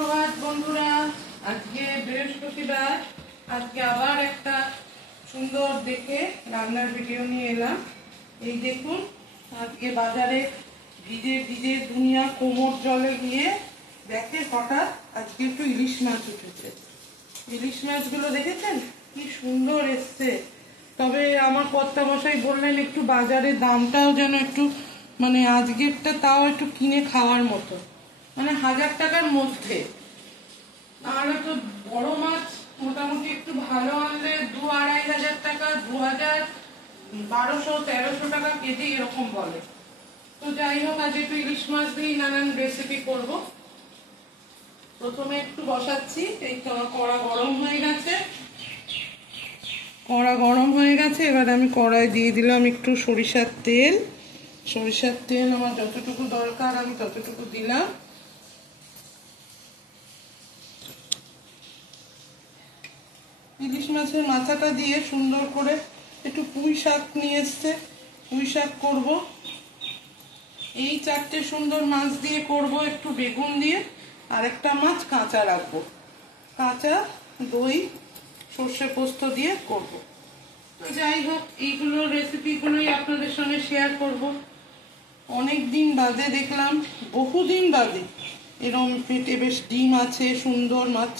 সুপ্রভাত বন্ধুরা। আজকে বৃহস্পতিবার। আজকে আবার একটা সুন্দর দেখে রান্নার ভিডিও নিয়ে এলাম। এই দেখুন, আজকে বাজারে ভিজে ভিজে দুনিয়া কোমর জলে গিয়ে দেখে হঠাৎ আজকে একটু ইলিশ মাছ উঠেছে। ইলিশ মাছগুলো দেখেছেন কি সুন্দর এসছে। তবে আমার কর্তামশাই বললেন একটু বাজারে দামটাও যেন একটু আজকেরটা তাও একটু কিনে খাওয়ার মতো, 1000 টাকার মধ্যে। তাহলে তো বড় মাছ মোটামুটি একটু ভালো আনলে 2-2500 টাকা, 2000, 1200-1300 টাকা কেজি এরকম বলে। তো যাই হোক, আজ একটু ইলিশ মাছ দিয়ে নানান রেসিপি করব। প্রথমে একটু বসাচ্ছি। এই কড়া গরম হয়ে গেছে। এবার আমি কড়াই দিয়ে দিলাম একটু সরিষার তেল। আমার যতটুকু দরকার আমি ততটুকু দিলাম। ইলিশ মাছের মাথাটা দিয়ে সুন্দর করে একটু পুঁই শাক নিয়ে এসছে, পুঁই শাক করবো। এই 4টে সুন্দর মাছ দিয়ে করব, একটু বেগুন দিয়ে, আর একটা মাছ কাঁচা রাখবো। কাঁচা দই সর্ষে পোস্ত দিয়ে করব। যাই হোক, এইগুলো রেসিপিগুলোই আপনাদের সঙ্গে শেয়ার করব। অনেক দিন বাদে দেখলাম, বহুদিন বাদে এরম পেটে বেশ ডিম আছে, সুন্দর মাছ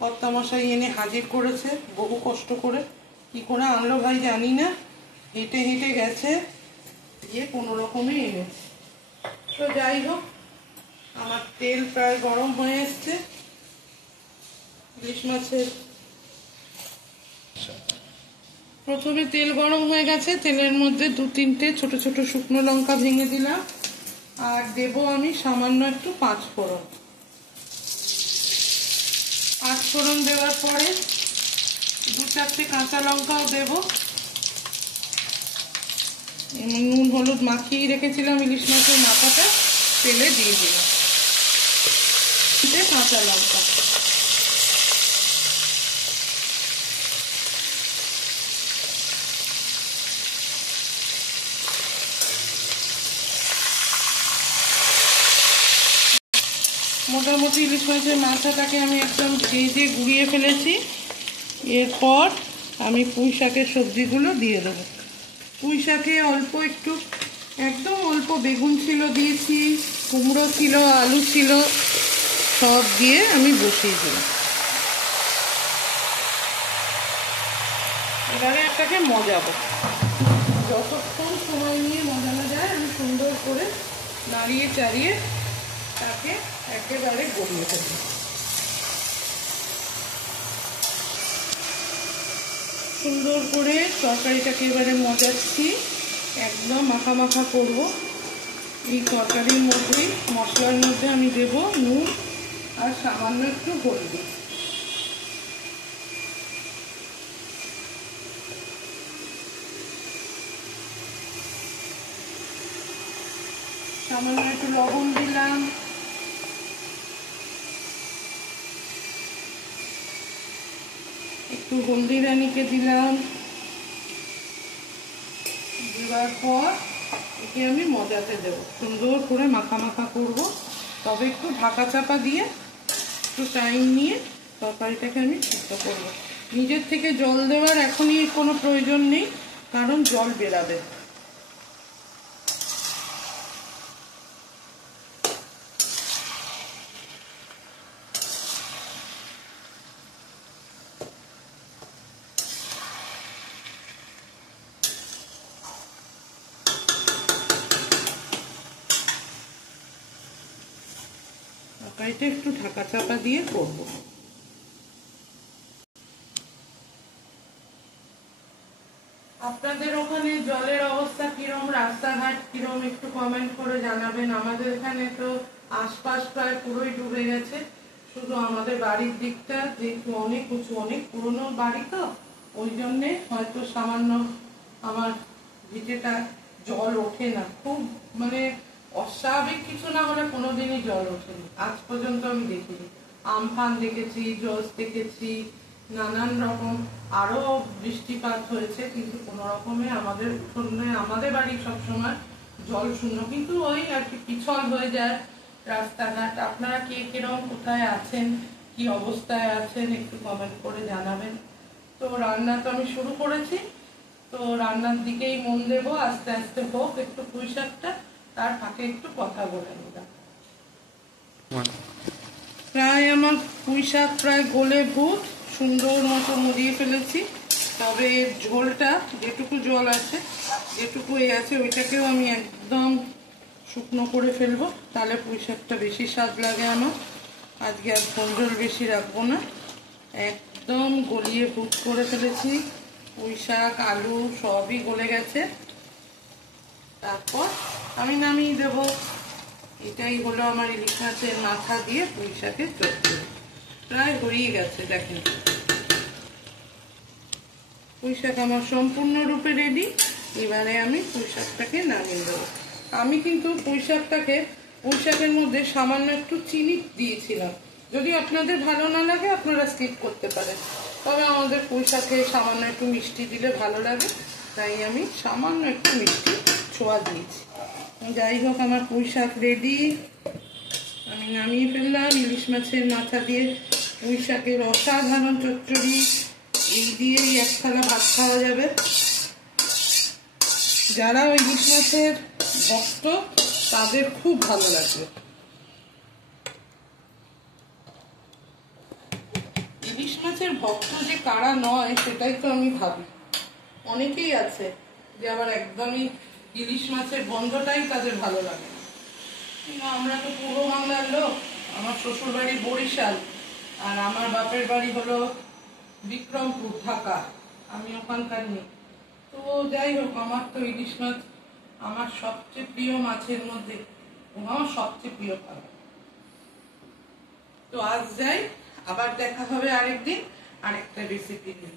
কর্তামশাই এনে হাজির করেছে বহু কষ্ট করে। কি করে আনলো ভাই জানি না, হেঁটে হেঁটে গেছে, দিয়ে কোনো রকমে এনেছে। তো যাই হোক, আমার তেল প্রায় গরম হয়ে এসছে। ইলিশ মাছের প্রথমে তেল গরম হয়ে গেছে, তেলের মধ্যে 2-3টে ছোট ছোট শুকনো লঙ্কা ভেঙে দিলাম, আর দেব আমি সামান্য একটু 5 ফোড়ন। 5 ফোড়ন দেওয়ার পরে 2-4টে কাঁচা লঙ্কাও দেব। নুন হলুদ মাখিয়ে রেখেছিলাম ইলিশ মাছের মাথাটা, তেলে দিয়ে দিলাম। কাঁচা লঙ্কা, মোটামুটি ইলিশ মাছের মাথাটাকে আমি একদম ভেজে গুঁড়িয়ে ফেলেছি। এরপর আমি পুঁই শাকের সবজিগুলো দিয়ে দেবো। পুঁই শাকে অল্প একটু, একদম অল্প বেগুন ছিল দিয়েছি, কুমড়ো ছিল, আলু ছিল, সব দিয়ে আমি বসিয়ে দিলাম। এবারে একটাকে মজাবো। যতক্ষণ সময় নিয়ে মজানো যায় আমি সুন্দর করে নাড়িয়ে চাড়িয়ে তাকে একেবারে গড়িয়ে ফেলি। সুন্দর করে তরকারিটাকে এবারে মজাচ্ছি, একদম মাখা মাখা করব। এই তরকারির মধ্যেই, মশলার মধ্যে আমি দেব নুন আর সামান্য একটু হলদি। সামান্য একটু লবণ দিলাম, একটু হলদি রানিকে দিলাম। দেওয়ার পর একে আমি মজাতে দেব, সুন্দর করে মাখা মাখা করব। তবে একটু ঢাকা চাপা দিয়ে একটু টাইম নিয়ে তরকারিটাকে আমি সিদ্ধ করব। নিজের থেকে জল দেওয়ার এখনই কোনো প্রয়োজন নেই, কারণ জল বেরাবে। তরকারিটা একটু ঢাকা চাপা দিয়ে করব। আপনাদের ওখানে জলের অবস্থা কিরম, রাস্তাঘাট কিরম, একটু কমেন্ট করে জানাবেন। আমাদের এখানে তো আশপাশ প্রায় পুরোই ডুবে গেছে। শুধু আমাদের বাড়ির দিকটা যেহেতু অনেক উঁচু, অনেক পুরনো বাড়ি, তো ওই জন্যে হয়তো সামান্য আমার ভিটেটা জল ওঠে না। খুব অস্বাভাবিক কিছু না হলে কোনোদিনই জল ওঠেনি আজ পর্যন্ত আমি দেখিনি। আমফান দেখেছি, জজ দেখেছি, নানান রকম আরো বৃষ্টিপাত হয়েছে, কিন্তু কোনো রকমে আমাদের উঠোনে, আমাদের বাড়ি সবসময় জল শূন্য। কিন্তু ওই আর কি পিছল হয়ে যায়, রাস্তাঘাট, আপনারা কে কিরকম কোথায় আছেন, কি অবস্থায় আছেন একটু কমেন্ট করে জানাবেন। তো রান্না তো আমি শুরু করেছি, তো রান্নার দিকেই মন দেবো, আস্তে আস্তে হোক একটু পুঁই শাকটা, তার ফাঁকে একটু কথা বলে নিলাম। প্রায় আমার পুঁই শাক প্রায় গলে ভূত সুন্দর মতো মরিয়ে ফেলেছি। তবে ঝোলটা যেটুকু জল আছে, যেটুকু আছে ওইটাকেও আমি একদম শুকনো করে ফেলবো, তাহলে পুঁই শাকটা বেশি স্বাদ লাগে আমার। আজকে আর ঝোল বেশি রাখবো না, একদম গলিয়ে ভূত করে ফেলেছি। পুঁই শাক আলু সবই গলে গেছে, তারপর আমি নামিয়ে দেবো। এটাই হলো আমার ইলিশ মাছের মাথা দিয়ে পুঁই শাকের চচ্চড়ি। প্রায় হয়ে গেছে, দেখেন পুঁই শাক আমার সম্পূর্ণরূপে রেডি। এবারে আমি পুঁই শাকটাকে নামিয়ে দেবো। আমি কিন্তু পুঁই শাকের মধ্যে সামান্য একটু চিনি দিয়েছিলাম, যদি আপনাদের ভালো না লাগে আপনারা স্কিপ করতে পারেন, তবে আমাদের পুঁই শাকে সামান্য একটু মিষ্টি দিলে ভালো লাগে, তাই আমি সামান্য একটু মিষ্টি ছোঁয়া দিয়েছি। যাই হোক, আমার পুঁই শাক রেডি, আমি নামিয়ে ফেললাম। ইলিশ মাছের মাথা দিয়ে পুঁই শাকের অসাধারণ চচ্চড়ি, এই দিয়েই এক থালা ভাত খাওয়া যাবে। যারা ইলিশ মাছের ভক্ত তাদের খুব ভালো লাগবে। ইলিশ মাছের ভক্ত যে কারা নয় সেটাই তো আমি ভাবি। অনেকেই আছে যে আবার একদমই ইলিশ মাছের গন্ধটাই তাদের ভালো লাগে না। আমরা তো পূর্ব বাংলার লোক, আমার শ্বশুর বাড়ি বরিশাল আর আমার বাপের বাড়ি হলো বিক্রমপুর ঢাকা, আমি ওখানকার নেই। তো যাই হোক, আমার তো ইলিশ মাছ আমার সবচেয়ে প্রিয় মাছের মধ্যে, আমার সবচেয়ে প্রিয় খাবার। তো আজ যাই, আবার দেখা হবে আরেকদিন আরেকটা রেসিপি নিয়ে।